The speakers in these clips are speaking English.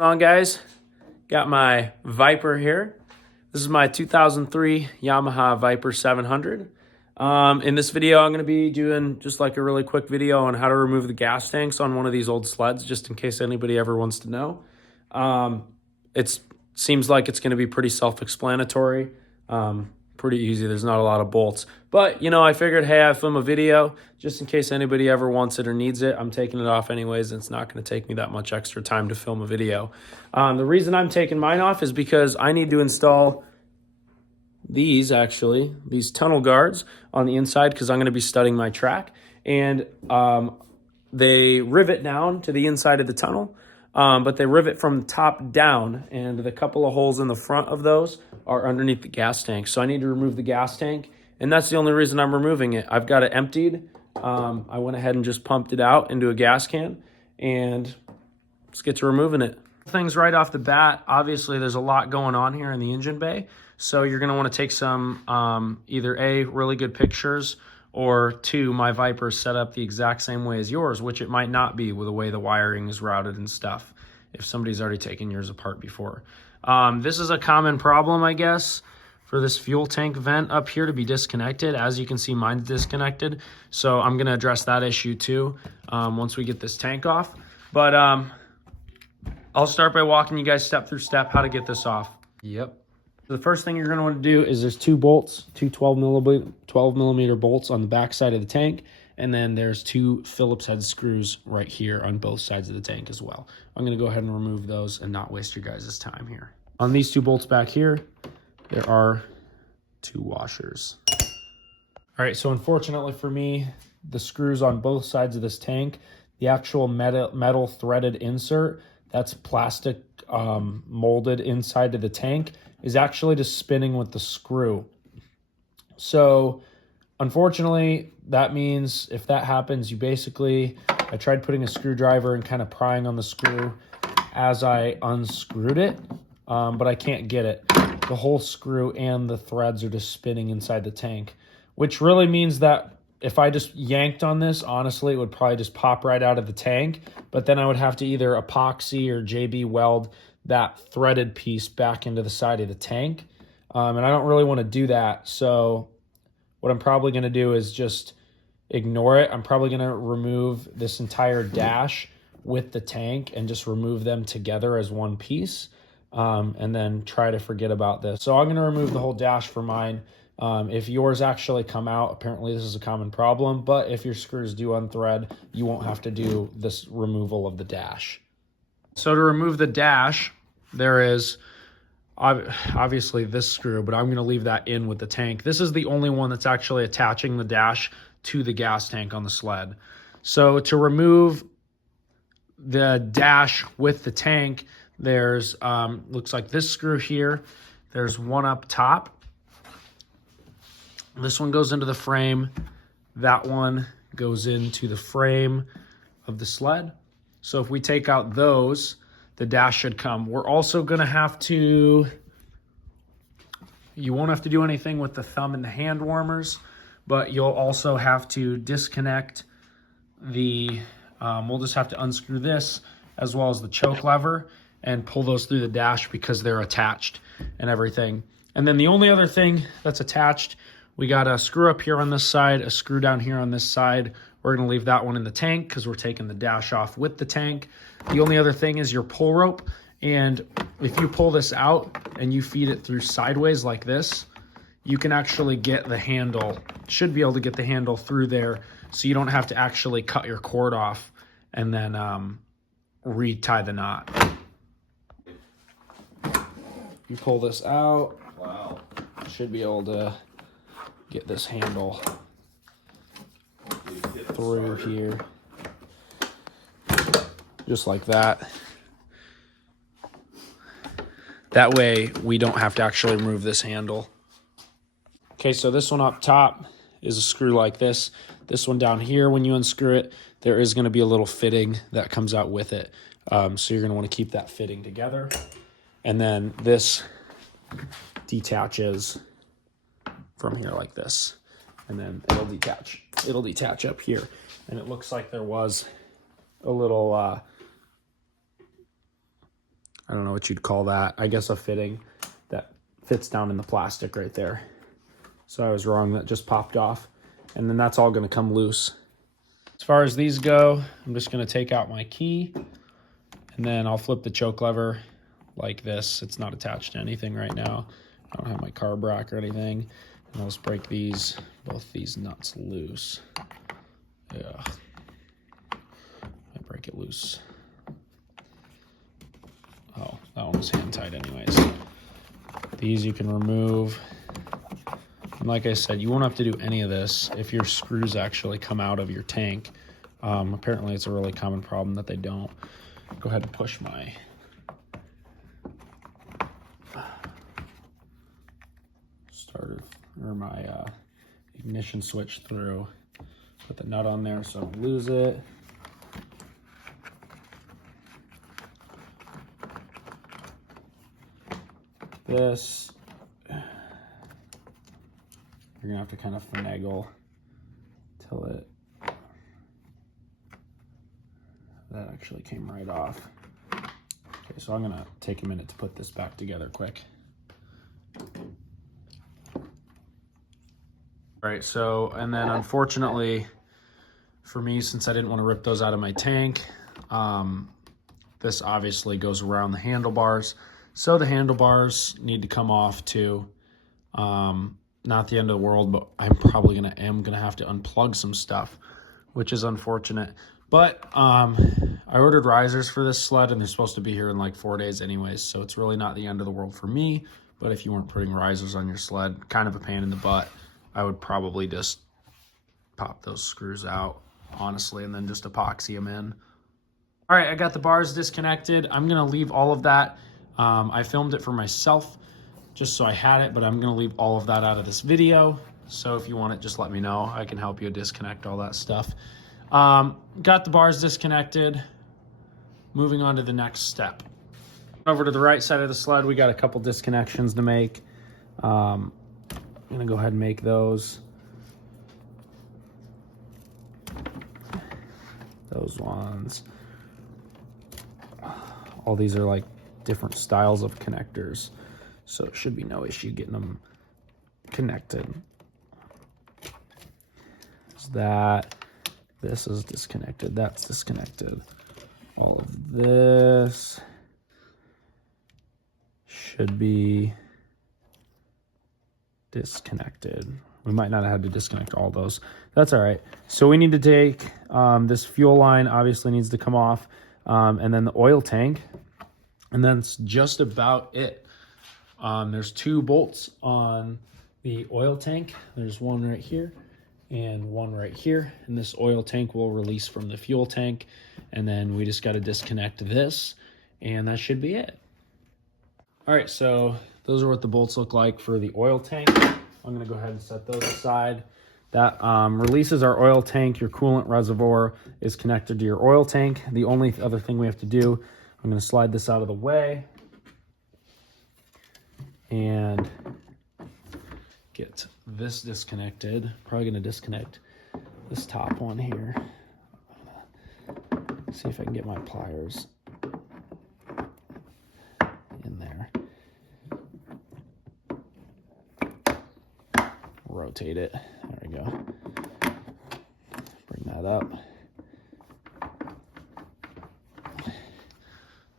On guys, got my Viper here. This is my 2003 Yamaha Viper 700. In this video, I'm going to be doing just like a really quick video on how to remove the gas tanks on one of these old sleds, just in case anybody ever wants to know. It seems like it's going to be pretty self-explanatory. Pretty easy. There's not a lot of bolts. But, I figured, hey, I film a video just in case anybody ever wants it or needs it. I'm taking it off anyways, and it's not going to take me that much extra time to film a video. The reason I'm taking mine off is because I need to install these tunnel guards on the inside because I'm going to be studding my track. And they rivet down to the inside of the tunnel. But they rivet from the top down, and the couple of holes in the front of those are underneath the gas tank. So I need to remove the gas tank, and that's the only reason I'm removing it. I've got it emptied. I went ahead and just pumped it out into a gas can, and let's get to removing it. Things right off the bat, obviously there's a lot going on here in the engine bay, so you're going to want to take some either A, really good pictures, or two, my Viper's set up the exact same way as yours, which it might not be with the way the wiring is routed and stuff, if somebody's already taken yours apart before. This is a common problem, I guess, for this fuel tank vent up here to be disconnected. As you can see, mine's disconnected, so I'm going to address that issue too once we get this tank off. But I'll start by walking you guys step through step how to get this off. Yep. The first thing you're going to want to do is there's two bolts, two 12 millimeter bolts on the back side of the tank, and then there's two Phillips head screws right here on both sides of the tank as well. I'm going to go ahead and remove those and not waste your guys' time here. On these two bolts back here, there are two washers. All right, so unfortunately for me, the screws on both sides of this tank, the actual metal threaded insert, that's plastic molded inside of the tank, is actually just spinning with the screw. So unfortunately, that means if that happens, I tried putting a screwdriver and kind of prying on the screw as I unscrewed it, but I can't get it. The whole screw and the threads are just spinning inside the tank, which really means that if I just yanked on this, honestly, it would probably just pop right out of the tank, but then I would have to either epoxy or JB weld that threaded piece back into the side of the tank. And I don't really want to do that. So what I'm probably going to do is just ignore it. I'm probably going to remove this entire dash with the tank and just remove them together as one piece. And then try to forget about this. So I'm going to remove the whole dash for mine. If yours actually come out, apparently this is a common problem, but if your screws do unthread, you won't have to do this removal of the dash. So to remove the dash, there is obviously this screw, but I'm going to leave that in with the tank. This is the only one that's actually attaching the dash to the gas tank on the sled. So to remove the dash with the tank, there's looks like this screw here. There's one up top. This one goes into the frame. That one goes into the frame of the sled. So if we take out those, the dash should come. We're also going to have to, you won't have to do anything with the thumb and the hand warmers, but you'll also have to disconnect the, we'll just have to unscrew this as well as the choke lever and pull those through the dash because they're attached and everything. And then the only other thing that's attached, we got a screw up here on this side, a screw down here on this side. We're going to leave that one in the tank because we're taking the dash off with the tank. The only other thing is your pull rope. And if you pull this out and you feed it through sideways like this, you can actually get the handle, should be able to get the handle through there so you don't have to actually cut your cord off and then retie the knot. You pull this out, wow, should be able to get this handle through here, just like that. That way we don't have to actually remove this handle. Okay, so this one up top is a screw like this. This one down here, when you unscrew it, there is going to be a little fitting that comes out with it. So you're going to want to keep that fitting together. And then this detaches from here like this. And then it'll detach. It'll detach up here. And it looks like there was a little I don't know what you'd call that. I guess a fitting that fits down in the plastic right there. So I was wrong, that just popped off. And then that's all gonna come loose. As far as these go, I'm just gonna take out my key and then I'll flip the choke lever like this. It's not attached to anything right now. I don't have my carb rack or anything. And I'll just break both these nuts loose. Yeah. I break it loose. Oh, that one was hand tied anyways. These you can remove. And like I said, you won't have to do any of this if your screws actually come out of your tank. Apparently it's a really common problem that they don't. Go ahead and push my starter or my ignition switch through. Put the nut on there so I don't lose it. This, you're gonna have to kind of finagle till that actually came right off. Okay, so I'm gonna take a minute to put this back together quick. Right, so, and then unfortunately for me, since I didn't want to rip those out of my tank, this obviously goes around the handlebars. So the handlebars need to come off too. Not the end of the world, but I'm probably am gonna have to unplug some stuff, which is unfortunate. But I ordered risers for this sled and they're supposed to be here in like 4 days anyways. So it's really not the end of the world for me. But if you weren't putting risers on your sled, kind of a pain in the butt, I would probably just pop those screws out, honestly, and then just epoxy them in. All right, I got the bars disconnected. I'm gonna leave all of that. I filmed it for myself just so I had it, but I'm gonna leave all of that out of this video. So if you want it, just let me know. I can help you disconnect all that stuff. Got the bars disconnected. Moving on to the next step. Over to the right side of the sled, we got a couple disconnections to make. I'm gonna go ahead and make those. Those ones. All these are like different styles of connectors, so it should be no issue getting them connected. This is disconnected, that's disconnected. All of this should be disconnected. We might not have had to disconnect all those. That's all right. So we need to take this fuel line, obviously needs to come off, and then the oil tank, and that's just about it. There's 2 bolts on the oil tank. There's one right here and one right here, and this oil tank will release from the fuel tank, and then we just got to disconnect this, and that should be it. All right, so those are what the bolts look like for the oil tank. I'm gonna go ahead and set those aside. That releases our oil tank. Your coolant reservoir is connected to your oil tank. The only other thing we have to do, I'm gonna slide this out of the way and get this disconnected. Probably gonna disconnect this top one here. See if I can get my pliers in there. Rotate it. There we go. Bring that up.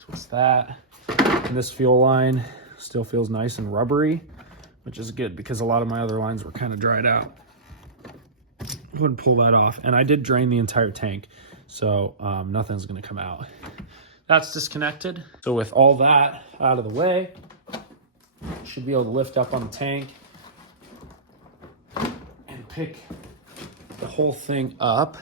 Twist that. And this fuel line still feels nice and rubbery, which is good because a lot of my other lines were kind of dried out. Go ahead and pull that off. And I did drain the entire tank, so nothing's gonna come out. That's disconnected. So with all that out of the way, should be able to lift up on the tank and pick the whole thing up.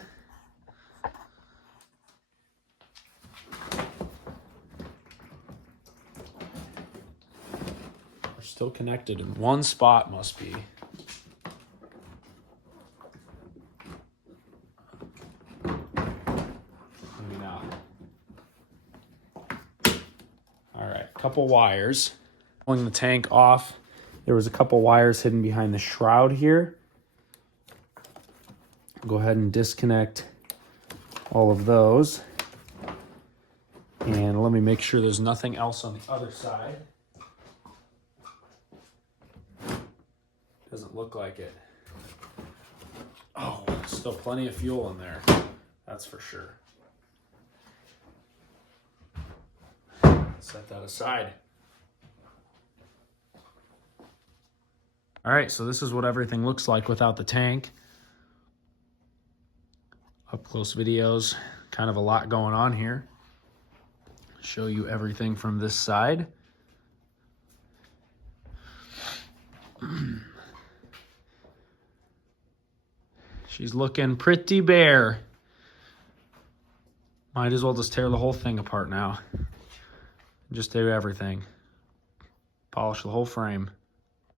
We're still connected in one spot, must be. Maybe not. All right, couple wires. Pulling the tank off, there was a couple wires hidden behind the shroud here. Go ahead and disconnect all of those and let me make sure there's nothing else on the other side. Doesn't look like it. Oh, still plenty of fuel in there. That's for sure. Set that aside. All right, so this is what everything looks like without the tank. Up close videos, kind of a lot going on here. Show you everything from this side. She's looking pretty bare. Might as well just tear the whole thing apart now. Just do everything. Polish the whole frame.